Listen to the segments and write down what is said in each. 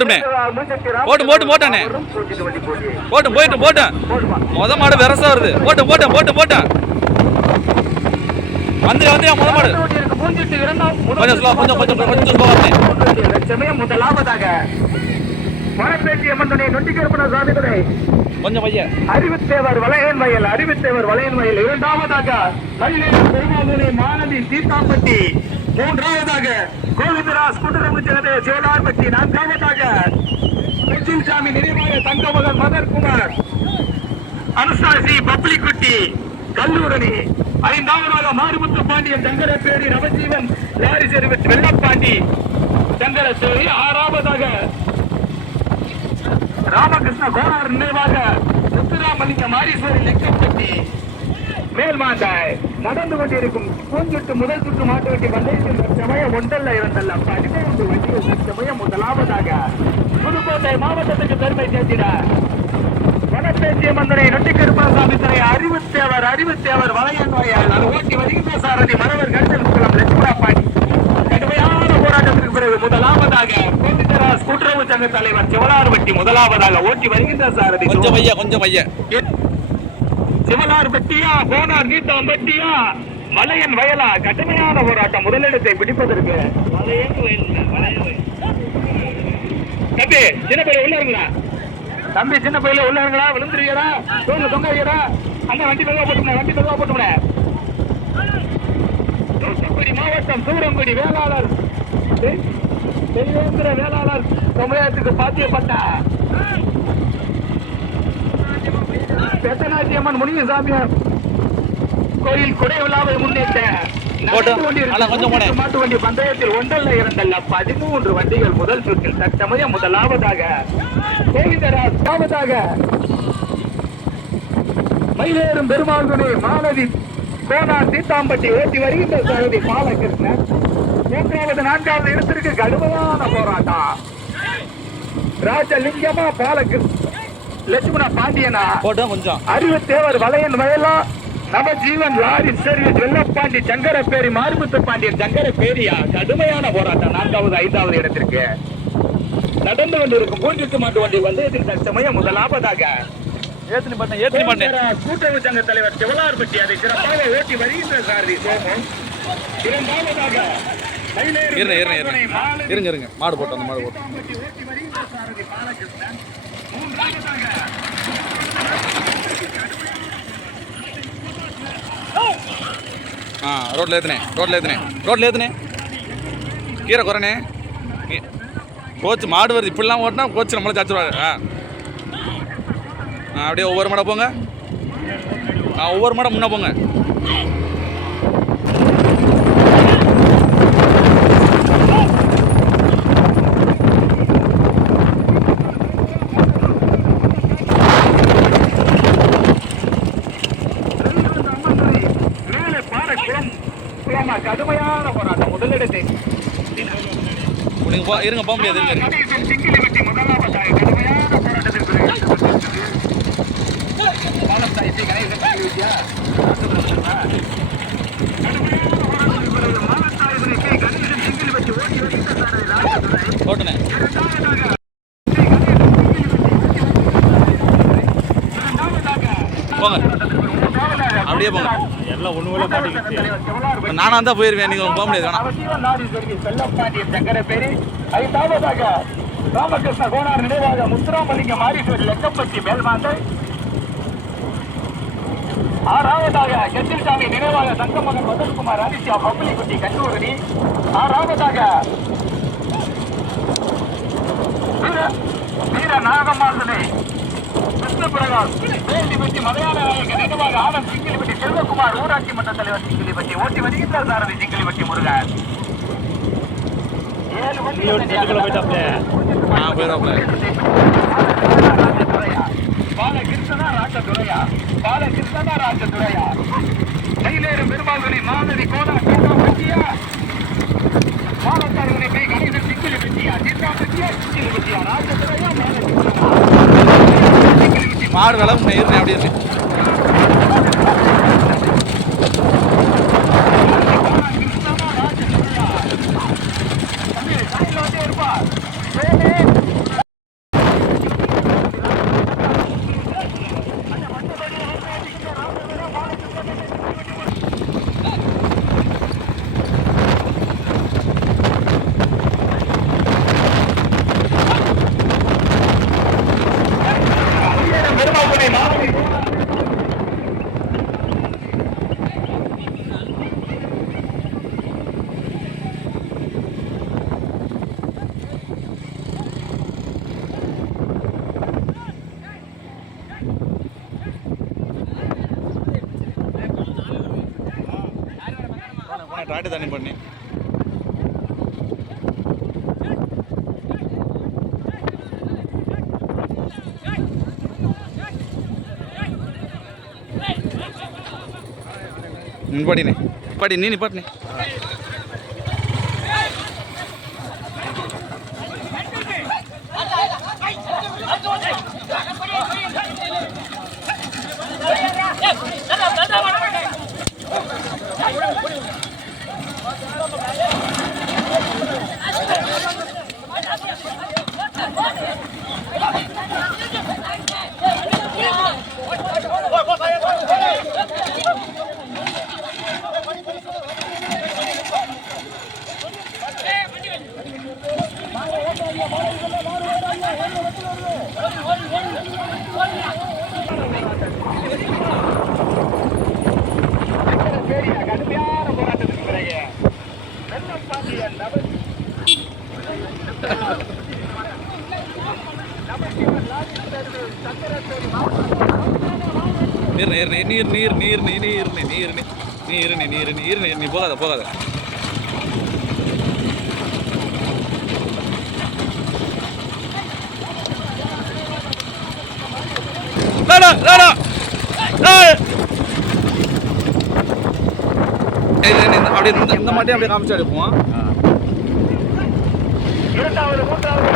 போட்டுமே போட்டானே போட்டேன் முத மாடு விரசா வருது போட்டேன் வந்து முத மாடு கொஞ்சம் முதலாவதாக மணப்பேட்டிய மன்னனை நொண்டிகருப்பன சாதிகளை கொஞ்சம் பையன் அறிவுத்தேவர் வளையன் வயல் இரண்டாவதாக பெருமாதுரை மாநதி சீதாப்பட்டி மூன்றாவதாக கோவிந்தராஜ் குண்டரமு ஜெகதே சேலார்பட்டி நான்காவதாக சாமி நினைவாக தங்கமகன் மதர்குமார் அனுசாசி பப்ளிக்குட்டி கல்லூரணி ஐந்தாவதாக மாரிமுத்து பாண்டியன் சங்கரப்பேரி நவஜீவன் லாரி சர்வீஸ் வெள்ளப்பாண்டி சங்கரசேரி ஆறாவதாக ராமகிருஷ்ண கோனார் நினைவாக முத்துராமலிங்க மாரீஸ்வரி லெக்கப்பட்டி மேல்மாண்டாய் நடந்து கொண்டிருக்கும் பூஞ்சுட்டு முதல் சுற்று மாட்டு வண்டி பந்தயத்தில் சமயம் ஒன்றல்ல இரண்டல்ல 13 வண்டிகள் சமயம் முதலாவதாக புதுக்கோட்டை மாவட்டத்துக்கு பெருமை சேர்த்திட வனப்பேச்சிய மந்தனை நொட்டிக்கருப்பாசாமி துறை அறிவுத்தேவர் வளையன் வயல் அது ஓட்டி வருகின்ற சாரதி மரவர் கண்டல் லட்சுமணா பாண்டி கடுமையான போராட்டத்திற்கு பிறகு முதலாவதாக கோவிந்தராஜ் கூட்டுறவு சங்க தலைவர் சிவலார்பட்டி முதலாவதாக ஓட்டி வருகின்ற சாரதி கொஞ்சம் சிவலார்பட்டியா கோனார் நீட்டாம்பட்டியா வளையன் வயலா கடுமையான போராட்டம் முதலிடத்தை பிடிப்பதற்கு தம்பி சின்ன பையில உள்ளாருங்களா சின்ன பையில உள்ளாருங்களா விழுந்துருவியடா தொங்காதீடா அண்ணா வண்டி மெதுவா போட்டுமே தூத்துக்குடி மாவட்டம் சூரங்குடி வேளாளர் வேளாளர் சமுதாயத்துக்கு பாத்தியப்பட்ட பெத்தநாச்சியம்மன் முனியசாமியார் கோயில் குடை விழாவை முன்னிட்ட மாட்டு வண்டி பந்தயத்தில் ஒன்றல்ல இரண்டல்ல 13 வண்டிகள் முதல் சுற்றில் தற்சமயம் முதலாவதாக மயிலேறும் பெருமாள்குடி மாநதி கோனார் சீத்தாம்பட்டி ஓட்டி வருகின்ற சாரதி பாலகிருஷ்ணன் மூன்றாவது நான்காவது இடத்திற்கு கடுமையான போராட்டம் ராஜலிங்கமா பாலகிருஷ்ணன் லட்சுமணா பாண்டியனா கொஞ்சம் அறிவுத்தேவர் வளையன் வயலா நவஜீவன் லாரி சர்வீஸ் வெள்ளப்பாண்டி சங்கரப்பேரி மாரிமுத்து பாண்டியன் சங்கரப்பேரியா கடுமையான போராட்டம் 4வது 5வது இடத்திற்கு நடந்து கொண்டிருக்கும் பூஞ்சுட்டு மாட்டு வண்டி வந்தயத்தில் தற்சமயம் முதலாவதாக கூட்டுறவு சங்க தலைவர் சிவலார்பட்டி அதை சிறப்பாக ஓட்டி வருகின்ற சாரதி சோமன் இரண்டாவதாக இருங்க மாடு போட்டு அந்த மாடு போட்டு ஓட்டி வருகின்ற சாரதி பாலகிருஷ்ணன் மூன்றாவதாக ரோட்ல ஏத்துனே கீரை குறனே கோச்சு மாடு வருது இப்படிலாம் ஓட்டினா கோச்சு நம்மளை சாச்சுருவாரு அப்படியே ஒவ்வொரு மாடை போங்க ஒவ்வொரு மாடை முன்னே போங்க கடுமையான போராட்டம் முதலிடத்தை இருங்க போக முடியாது போட்டுனே போங்க அப்படியே போங்க எல்லாம் ஒண்ணு நானா தான் போயிருவேன் நீங்க போக முடியாது ராமகிருஷ்ண கோனார் நினைவாக முத்துராமலிங்க மாரீஸ்வரி லெக்கப்பட்டி மேல்மாந்தை ஆறாவதாக கெட்டில்சாமி நினைவாக தங்கமகன் மதன்குமார் ஆதித்யா பப்ளிக்குட்டி கல்லூரணி ஆறாவதாக வீர நாகமாசனை கிருஷ்ணபிரகாஷ் வேண்டிப்பட்டி மலையாள நாயகன் நினைவாக ஆனந்த் சிங்கிலிப்பட்டி செல்வகுமார் ஊராட்சி மன்ற தலைவர் சிங்கிலிப்பட்டி ஓட்டி வருகின்ற சாரதி சிங்கிலிப்பட்டி முருகன் 7 பாலகிருஷ்ணா ராஜதுரையா மயிலேறும் பெருமாள்களை மாநதி கோனா பட்டியா மாவட்டாளர்களை கை கணேசன் சிங்கிலிப்பட்டியா சிங்கிலிப்பட்டியா ராஜதுரையா மாடு வளம் அப்படி இருக்கு ராட்டி தண்ணி பண்ணி నిలబడినే పడి నేను పట్టినే கடுமையான போராட்டத்துக்கு பிறகு வெள்ளப்பாண்டியன் நீர் நீர் நீர் நீர் நீர் நீர் நீர் நீர் நீர் நீர் நீர் நீர் நீ போகாத போகாத அப்படியே இந்த மாட்டையும் அப்படியே காமிச்சு எடுப்போம் இரண்டாவது மூன்றாவது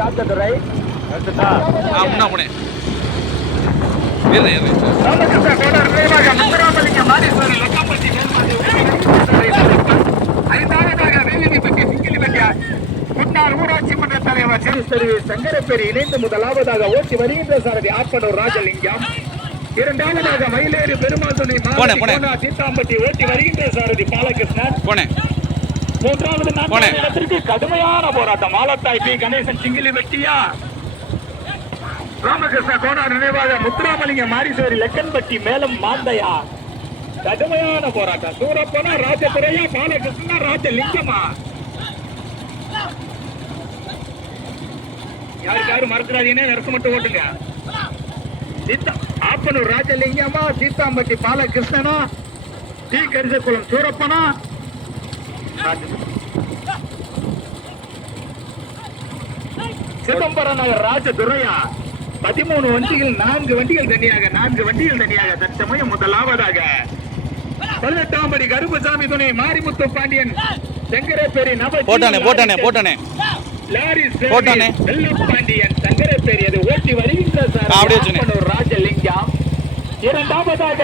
ராஜதுரை முன்னா போனேன் முன்னாள் ஊராட்சி மன்ற தலைவர் சங்கரப்பேரி இணைந்து முதலாவதாக ஓட்டி வருகின்ற சாரதி ஆப்பனூர் ராஜலிங்கம், இரண்டாவதாக மயிலேறு பெருமாள் துணை தீத்தாம்பட்டி ஓட்டி வருகின்ற சாரதி பாலகிருஷ்ணன், மூன்றாவது இடத்திற்கு கடுமையான போராட்டம் மாலத்தாய் பி கணேசன் சிங்கிலி வெட்டியா, ராமகிருஷ்ண கோனார் நினைவாக முத்துராமலிங்க மாரிசேரி லெக்கன்பட்டி மேலும் மாந்தையா. கடுமையான போராட்டம். சூரப்பனா ராஜதுரையா, பாலகிருஷ்ணா ராஜலிங்கமா. யாருக்காரு மறந்துடாதீங்கன்னா நரசு மட்டும் ஓட்டுங்க. ஆப்பனூர் ராஜலிங்கமா, சீத்தாம்பட்டி பாலகிருஷ்ணனா, டி கரிசக்குளம் சூரப்பனா, சிதம்பரம் நகர் ராஜதுரையா. 13 வண்டிகள் 4 வண்டிகள் தனியாக தற்சமயம் முதலாவதாக 18ஆம் படி கருப்பசாமி துணை மாரிமுத்து பாண்டியன் சங்கரப்பேரி போட்டானே லாரி வெள்ளப்பாண்டியன் சங்கரப்பேரி அது ஓட்டி வருகின்ற ராஜலிங்கம். இரண்டாவதாக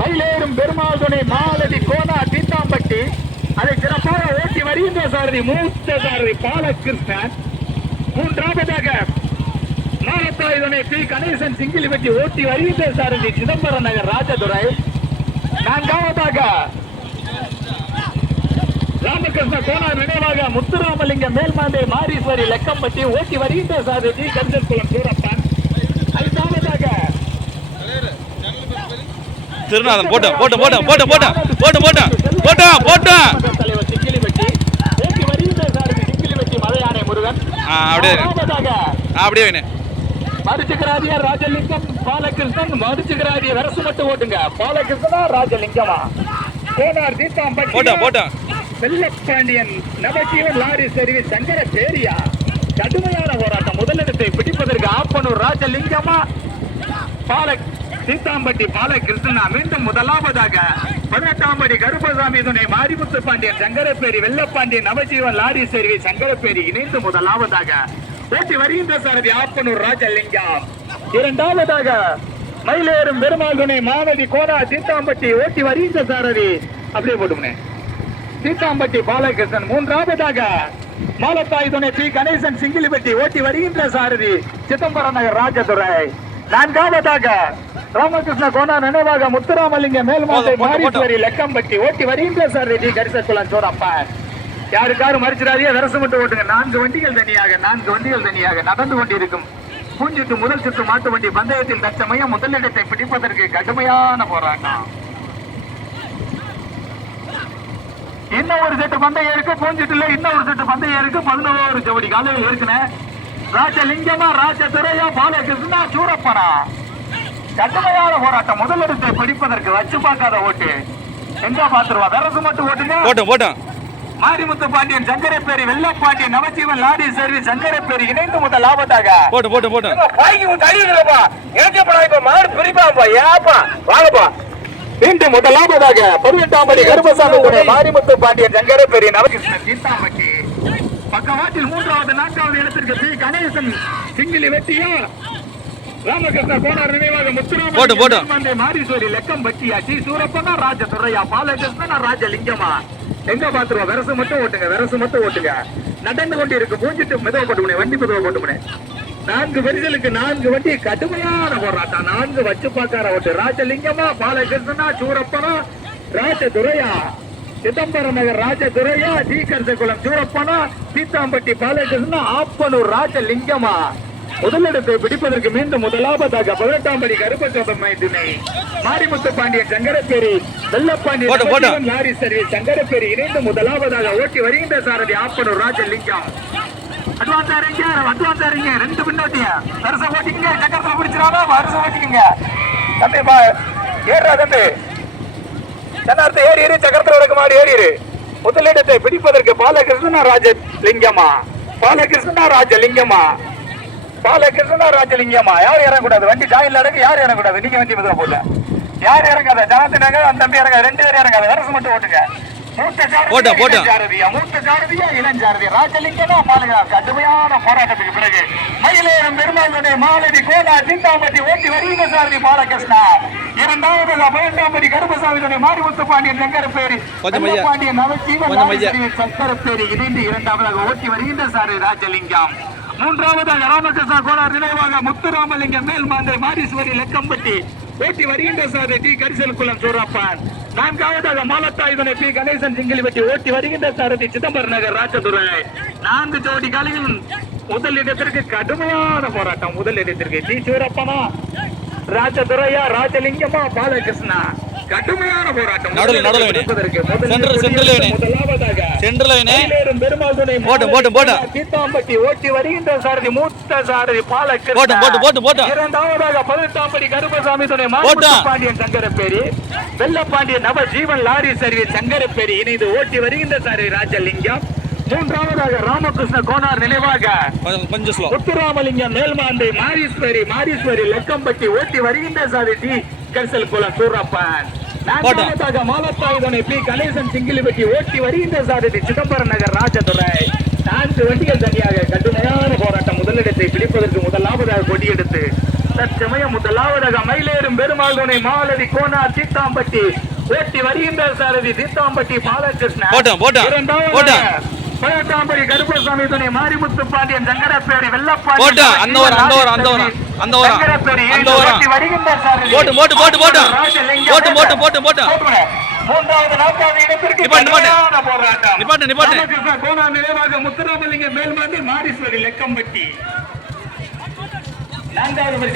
மயிலேறும் பெருமாள் துணை மாலதி கோனா தீத்தாம்பட்டி அதை சிறப்பாக ஓட்டி வருகின்ற சாரதி மூத்த சாரதி பாலகிருஷ்ணன். மூன்றாவதாக மாலத்தாய் துணை பி கணேசன் சிங்கிலி வெட்டி ஓட்டி வருகின்ற சாரதி சிதம்பரம் நகர் ராஜதுரை. நான்காவதாக ராமகிருஷ்ண கோனார் நினைவாக முத்துராமலிங்க மேல்மாந்தை மாரீஸ்வரி லெக்கம்பட்டி ஓட்டி வருகின்ற சாரதி கஞ்சன்குளம் சூரப்பன். ஐந்தாவதாக திருநாதன் தலைவர் சிங்கிலி வெட்டி ஓட்டி வருகின்ற சாரதி சிங்கிலி வெட்டி மலையானை முருகன். அப்படியே மருச்சுகராதியார் ராஜலிங்கம் பாலகிருஷ்ணன். மருச்சுகராதிய வரசு மட்டும் ஓட்டுங்க. பாலகிருஷ்ணனா ராஜலிங்கமா. கோனார் தீத்தாம்பட்டி வெள்ளப்பாண்டியன் நவஜீவன் லாரி சர்வீஸ் சங்கரப்பேரியா. கடுமையான போராட்டம். முதலிடத்தை பிடிப்பதற்கு ஆப்பனூர் ராஜலிங்கமா, சீத்தாம்பட்டி பாலகிருஷ்ணனா. மீண்டும் முதலாவதாக 18ஆம் படி கருப்பசாமி துணை மாரிமுத்து பாண்டியன் சங்கரப்பேரி வெள்ளப்பாண்டியன் நவஜீவன் லாரி சர்வீஸ் சங்கரப்பேரி இணைந்து முதலாவதாக ஓட்டி வருகின்ற சாரதி ஆப்பனூர் ராஜலிங்கம். இரண்டாவதாக மயிலேறும் பெருமாள் துணை மாவதி கோனா தீத்தாம்பட்டி ஓட்டி வருகின்ற சாரதி அப்படியே போட்டுமே சீத்தாம்பட்டி பாலகிருஷ்ணன். மூன்றாவதாக மாலத்தாய் துணை பி கணேசன் சிங்கிலிப்பட்டி ஓட்டி வருகின்ற சாரதி சிதம்பரம் நகர் ராஜதுரை. நான்காவதாக ராமகிருஷ்ண கோனா நினைவாக முத்துராமலிங்க மேல்மாந்தை மாரீஸ்வரி லெக்கம்பட்டி ஓட்டி வருகின்ற சாரதி டி கரிசக்குளம் சோரப்பன். யாருக்காரும் மறிச்சிடாதே, விரசு மட்டும் ஓட்டுங்க. 4 வண்டிகள் தனியாக நடந்து கொண்டிருக்கும் பூஞ்சுட்டு முதல் சுற்று மாட்டு வண்டி பந்தயத்தில் தற்சமயம் முதலிடத்தை பிடிப்பதற்கு கடுமையான போராட்டம். இன்னும் ஒரு செட்டு பந்தயம் இருக்கு. பூஞ்சிட்டுல இன்னும் ஒரு செட்டு பந்தயம் இருக்கு. 11 ஜோடி காலையில் இருக்குன்னு ராஜலிங்கமா ராஜதுரையா பாலகிருஷ்ணா சூரப்பனா கடுமையான போராட்டம். முதலிடத்தை பிடிப்பதற்கு வச்சு பார்க்காத ஓட்டு எங்க பாத்துருவா. வரசு மட்டும் ஓட்டுங்க. போட்டோம் மாரிமுத்து பாண்டியன் சங்கரப்பேரி வெள்ளப்பாண்டியன் நவஜீவன் லாரி சர்வீஸ் சங்கரப்பேரி இணைந்து முதல் லாபத்தாக போட்டோம் மீண்டும் முதலாவதாக 18ஆம் படி கருப்பசாமி மாரிமுத்து பாண்டியன் சங்கரப்பேரி நவகிருஷ்ணன் சீத்தாம்பட்டி பக்கவாட்டில் 3வது 4வது இடத்திற்கு பி கணேசன் சிங்கிலி வெட்டியா ராமகிருஷ்ண கோனார் நினைவாக முத்துராமன் மாரீஸ்வரி லெக்கம் பட்டியா டி சூரப்பனா ராஜதுரையா பாலகிருஷ்ணன் ராஜலிங்கமா எங்க பாத்துருவோம். வெரசு மட்டும் ஓட்டுங்க. நடந்து கொண்டு இருக்கு. பூஞ்சிட்டு மெதுவா போட்டு வண்டி மெதுவா போட்டு 4 பரிசலுக்கு 4 வண்டி கடுமையான போராட்டம். 4 வச்சு பார்க்கார ஓட்டு. ராஜலிங்கமா பாலகிருஷ்ணனா சூரப்பனா ராஜதுரையா சிதம்பரம் நகர் ராஜதுரையா டி கரிசகுளம் சூரப்பனா சீத்தாம்பட்டி பாலகிருஷ்ணனா ஆப்பனூர் ராஜலிங்கமா முதலிடத்தை பிடிப்பதற்கு மீண்டும் முதலாவதாக 18ஆம் படி கருப்பசாமி துணை மாரிமுத்து பாண்டியன் சங்கரப்பேரி வெள்ளப்பாண்டியன் லாரி சர்வீஸ் சங்கரப்பேரி இணைந்து முதலாவதாக ஓட்டி வருகின்ற சாரதி ஆப்பனூர் ராஜலிங்கம். அட்வான்ஸ் ஆறீங்க 2 பின்னோட்டிய வருஷம் ஓட்டிங்க. சக்கரத்துல பிடிச்சிடாம வருஷம் ஓட்டிக்கங்க. தம்பி ஏறா தம்பி சன்னார்த்த ஏறி சக்கரத்துல இருக்க மாதிரி ஏறிடு. முதலிடத்தை பிடிப்பதற்கு பாலகிருஷ்ணா ராஜலிங்கமா யார் இறங்கக்கூடாது. வண்டி ஜாயின்ல இருக்கு. யார் இறங்கக்கூடாது. நீங்க வண்டி மெதுவா போடல. யார் இறங்காத. ஜனத்தினாங்க அந்த தம்பி இறங்காது. 2 பேரும் இறங்காது. வருஷம் மட்டும் ஓட்டுங்க. மூத்த சாரதியா இளஞ்சாரதி ராஜலிங்கமா பாலகா கடுமையான போராட்டத்துக்கு பிறகு மயிலேறும் பெருமாளுடைய மாலதி கோலா சிந்தாம்பட்டி ஓட்டி வருகின்ற சாரதி பாலகிருஷ்ணா. 2வது 18ஆம் படி கருப்பசாமியுடைய மாரிமுத்து பாண்டியன் சங்கரப்பேரி பாண்டியன் நவஜீவன் சங்கரப்பேரி இணைந்து 2வதாக ஓட்டி வருகின்ற சாரதி ராஜலிங்கம். 3வதாக ராமகிருஷ்ணா கோலார் நினைவாக முத்துராமலிங்கம் மேல்மாந்தை மாரீஸ்வரி லெக்கம்பட்டி ஓட்டி வருகின்ற சாரதி டி கரிசல்குளம் சூரப்பன். 4வதாக மாலத்தாயுதனை பி கணேசன் சிங்கிலிவெட்டி ஓட்டி வருகின்ற சாரதி சிதம்பரம் நகர் ராஜதுரை. 4 ஜோடி காலையில் முதலிடத்திற்கு கடுமையான போராட்டம். முதலிடத்திற்கு டி சூரப்பனா ராஜதுரையா ராஜலிங்கமா பாலகிருஷ்ணா கடுமையான போராட்டம். சீத்தாம்பட்டி ஓட்டி வருகின்ற சாரதி மூத்த சாரதி பாலகிருஷ்ணா. 2வதாக 18ஆம் படி கருப்பசாமி துணை பாண்டியன் சங்கரப்பேரி வெள்ளப்பாண்டியன் நவஜீவன் லாரி சர்வீஸ் சங்கரப்பேரி இணைந்து ஓட்டி வருகின்ற சாரதி ராஜலிங்கம். 3வதாக ராமகிருஷ்ண கோனார் நினைவாக முத்துராமலிங்கம் மேல்மாந்தை மாரீஸ்வரி லெக்கம்பட்டி ஓட்டி வருகின்ற சாரதி டி கரிசல்குளம் சூரப்பன். 4வதாக மாலத்தாயுதனை பி கணேசன் சிங்கிலிவெட்டி ஓட்டி வருகின்ற சாரதி சிதம்பரம் நகர் ராஜதுரை. 4 வண்டிகள் தனியாக கடுமையான போராட்டம். முதலிடத்தை பிடிப்பதற்கு முதலாவதாக கொடியெடுத்து தற்சமயம் முதலாவதாக மயிலேறும் பெருமாள் துணை மாலதி கோனார் சீத்தாம்பட்டி ஓட்டி வருகின்ற சாரதி சீத்தாம்பட்டி பாலகிருஷ்ணன். 18ஆம் படி கருப்பசாமி துணை மாரிமுத்து பாண்டியன் சங்கரப்பேரி வெள்ளப்பாண்டியன் சங்கரப்பேரி ஓட்டி வருகின்ற சாரதி 3வது 4வது இடத்திற்கு போராட்டம். கோனார் நினைவாக முத்துராமலிங்கம் மேல்மாந்தை மாரீஸ்வரி லெக்கம்பட்டி 4வது